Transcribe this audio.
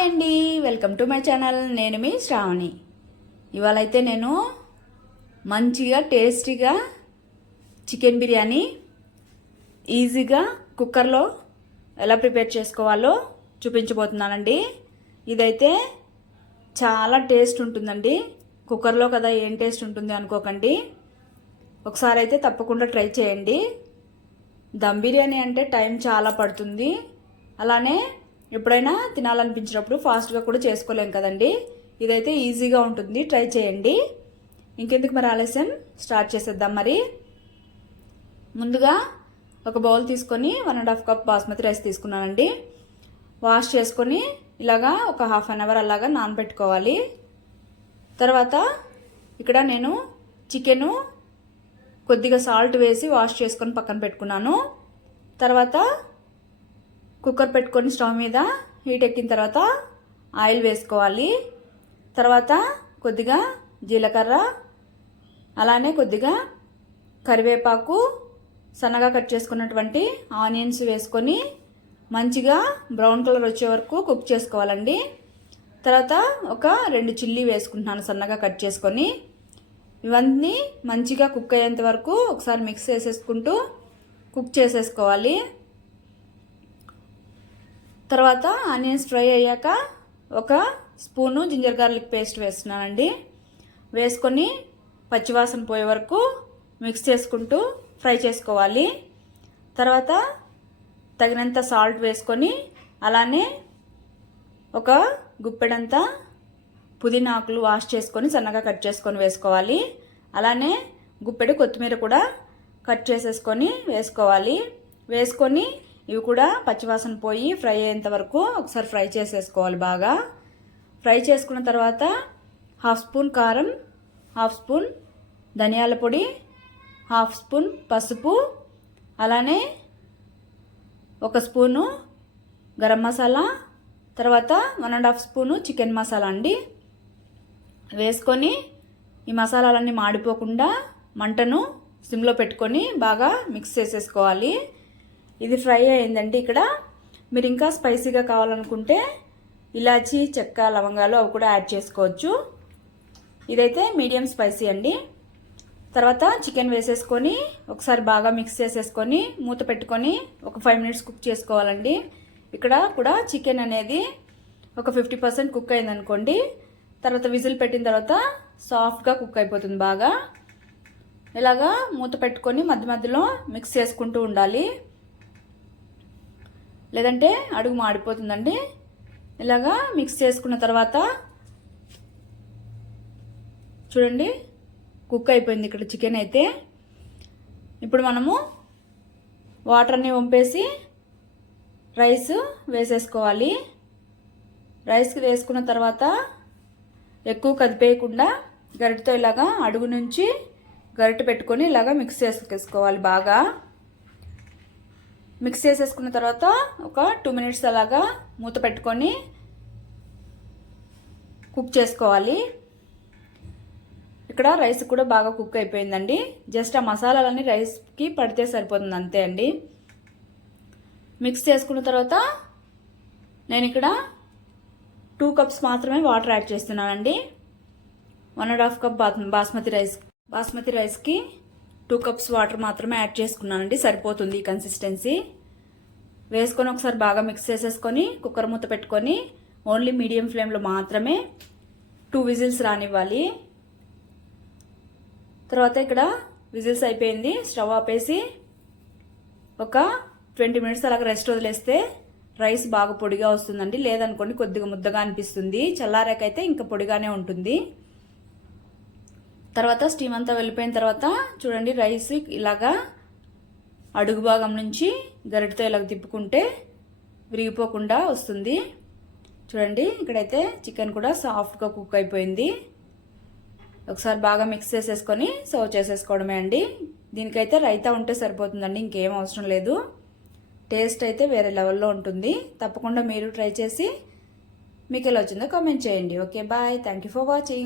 Hi అండి, welcome to my channel. నేను మీ శ్రావణి. ఇవాళ అయితే నేను మంచిగా టేస్టీగా చికెన్ బిర్యానీ ఈజీగా కుక్కర్లో ఎలా ప్రిపేర్ చేసుకోవాలో చూపించబోతున్నానండి. ఇదైతే చాలా టేస్ట్ ఉంటుందండి. కుక్కర్లో కదా ఏం టేస్ట్ ఉంటుంది అనుకోకండి. ఒకసారి అయితే తప్పకుండా ట్రై చేయండి. దమ్ బిర్యానీ అంటే టైం చాలా పడుతుంది. అలానే ఎప్పుడైనా తినాలనిపించినప్పుడు ఫాస్ట్గా కూడా చేసుకోలేం కదండి. ఇదైతే ఈజీగా ఉంటుంది, ట్రై చేయండి. ఇంకెందుకు మరి ఆలస్యం, స్టార్ట్ చేసేద్దాం. మరి ముందుగా ఒక బౌల్ తీసుకొని 1.5 కప్ బాస్మతి రైస్ తీసుకున్నానండి. వాష్ చేసుకొని ఇలాగా ఒక హాఫ్ అన్ అవర్ అలాగా నానబెట్టుకోవాలి. తర్వాత ఇక్కడ నేను చికెను కొద్దిగా సాల్ట్ వేసి వాష్ చేసుకొని పక్కన పెట్టుకున్నాను. తర్వాత కుక్కర్ పెట్టుకొని స్టవ్ మీద హీట్ ఎక్కిన తర్వాత ఆయిల్ వేసుకోవాలి. తర్వాత కొద్దిగా జీలకర్ర, అలానే కొద్దిగా కరివేపాకు, సన్నగా కట్ చేసుకున్నటువంటి ఆనియన్స్ వేసుకొని మంచిగా బ్రౌన్ కలర్ వచ్చే వరకు కుక్ చేసుకోవాలండి. తర్వాత ఒక 2 చిల్లీ వేసుకుంటున్నాను సన్నగా కట్ చేసుకొని. ఇవన్నీ మంచిగా కుక్ అయ్యేంత వరకు ఒకసారి మిక్స్ చేసేసుకుంటూ కుక్ చేసేసుకోవాలి. తర్వాత ఆనియన్స్ ఫ్రై అయ్యాక ఒక స్పూను జింజర్ గార్లిక్ పేస్ట్ వేస్తున్నానండి. వేసుకొని పచ్చివాసన పోయే వరకు మిక్స్ చేసుకుంటూ ఫ్రై చేసుకోవాలి. తర్వాత తగినంత సాల్ట్ వేసుకొని అలానే ఒక గుప్పెడంతా పుదీనా ఆకులు వాష్ చేసుకొని సన్నగా కట్ చేసుకొని వేసుకోవాలి. అలానే గుప్పెడు కొత్తిమీర కూడా కట్ చేసేసుకొని వేసుకోవాలి. వేసుకొని ఇవి కూడా పచ్చివాసన పోయి ఫ్రై అయ్యేంత వరకు ఒకసారి ఫ్రై చేసేసుకోవాలి. బాగా ఫ్రై చేసుకున్న తర్వాత 1/2 స్పూన్ కారం, 1/2 స్పూన్ ధనియాల పొడి, 1/2 స్పూన్ పసుపు, అలానే 1 స్పూను గరం మసాలా, తర్వాత 1.5 స్పూను చికెన్ మసాలా అండి వేసుకొని ఈ మసాలాలన్నీ మాడిపోకుండా మంటను సిమ్లో పెట్టుకొని బాగా మిక్స్ చేసేసుకోవాలి. ఇది ఫ్రై అయిందండి. ఇక్కడ మీరు ఇంకా స్పైసీగా కావాలనుకుంటే ఇలాచీ, చెక్క, లవంగాలు అవి కూడా యాడ్ చేసుకోవచ్చు. ఇదైతే మీడియం స్పైసీ అండి. తర్వాత చికెన్ వేసేసుకొని ఒకసారి బాగా మిక్స్ చేసేసుకొని మూత పెట్టుకొని ఒక 5 మినిట్స్ కుక్ చేసుకోవాలండి. ఇక్కడ కూడా చికెన్ అనేది ఒక 50% కుక్ అయిందనుకోండి. తర్వాత విజిల్ పెట్టిన తర్వాత సాఫ్ట్గా కుక్ అయిపోతుంది. బాగా ఇలాగా మూత పెట్టుకొని మధ్య మధ్యలో మిక్స్ చేసుకుంటూ ఉండాలి, లేదంటే అడుగు మాడిపోతుందండి. ఇలాగా మిక్స్ చేసుకున్న తర్వాత చూడండి కుక్ అయిపోయింది ఇక్కడ చికెన్ అయితే. ఇప్పుడు మనము వాటర్ అన్నీ వంపేసి రైస్ వేసేసుకోవాలి. రైస్కి వేసుకున్న తర్వాత ఎక్కువ కదిపేయకుండా గరిటెతో ఇలాగా అడుగు నుంచి గరిటె పెట్టుకొని ఇలాగా మిక్స్ చేసుకోవాలి. బాగా మిక్స్ చేసేసుకున్న తర్వాత ఒక 2 మినిట్స్ అలాగా మూత పెట్టుకొని కుక్ చేసుకోవాలి. ఇక్కడ రైస్ కూడా బాగా కుక్ అయిపోయిందండి. జస్ట్ ఆ మసాలాలన్నీ రైస్కి పడితే సరిపోతుంది, అంతే అండి. మిక్స్ చేసుకున్న తర్వాత నేను ఇక్కడ 2 కప్స్ మాత్రమే వాటర్ యాడ్ చేస్తున్నానండి. 1.5 కప్ బాస్మతి రైస్కి 2 కప్స్ వాటర్ మాత్రమే యాడ్ చేసుకున్నానండి, సరిపోతుంది ఈ కన్సిస్టెన్సీ. వేసుకొని ఒకసారి బాగా మిక్స్ చేసేసుకొని కుక్కర్ మూత పెట్టుకొని ఓన్లీ మీడియం ఫ్లేమ్లో మాత్రమే 2 విజిల్స్ రానివ్వాలి. తర్వాత ఇక్కడ విజిల్స్ అయిపోయింది. స్టవ్ ఆపేసి ఒక 20 మినిట్స్ అలాగ రెస్ట్ వదిలేస్తే రైస్ బాగా పొడిగా వస్తుందండి. లేదనుకోండి కొద్దిగా ముద్దగా అనిపిస్తుంది. చల్లారాకైతే ఇంకా పొడిగానే ఉంటుంది. తర్వాత స్టీమ్ అంతా వెళ్ళిపోయిన తర్వాత చూడండి రైస్ ఇలాగా అడుగు భాగం నుంచి గరిటెతో ఇలాగ తిప్పుకుంటే విరిగిపోకుండా వస్తుంది. చూడండి ఇక్కడైతే చికెన్ కూడా సాఫ్ట్గా కుక్ అయిపోయింది. ఒకసారి బాగా మిక్స్ చేసేసుకొని సర్వ్ చేసేసుకోవడమే అండి. దీనికైతే రైతా ఉంటే సరిపోతుందండి, ఇంకేం అవసరం లేదు. టేస్ట్ అయితే వేరే లెవెల్లో ఉంటుంది. తప్పకుండా మీరు ట్రై చేసి మీకు ఎలా వచ్చిందో కామెంట్ చేయండి. Okay, bye. Thank you for watching.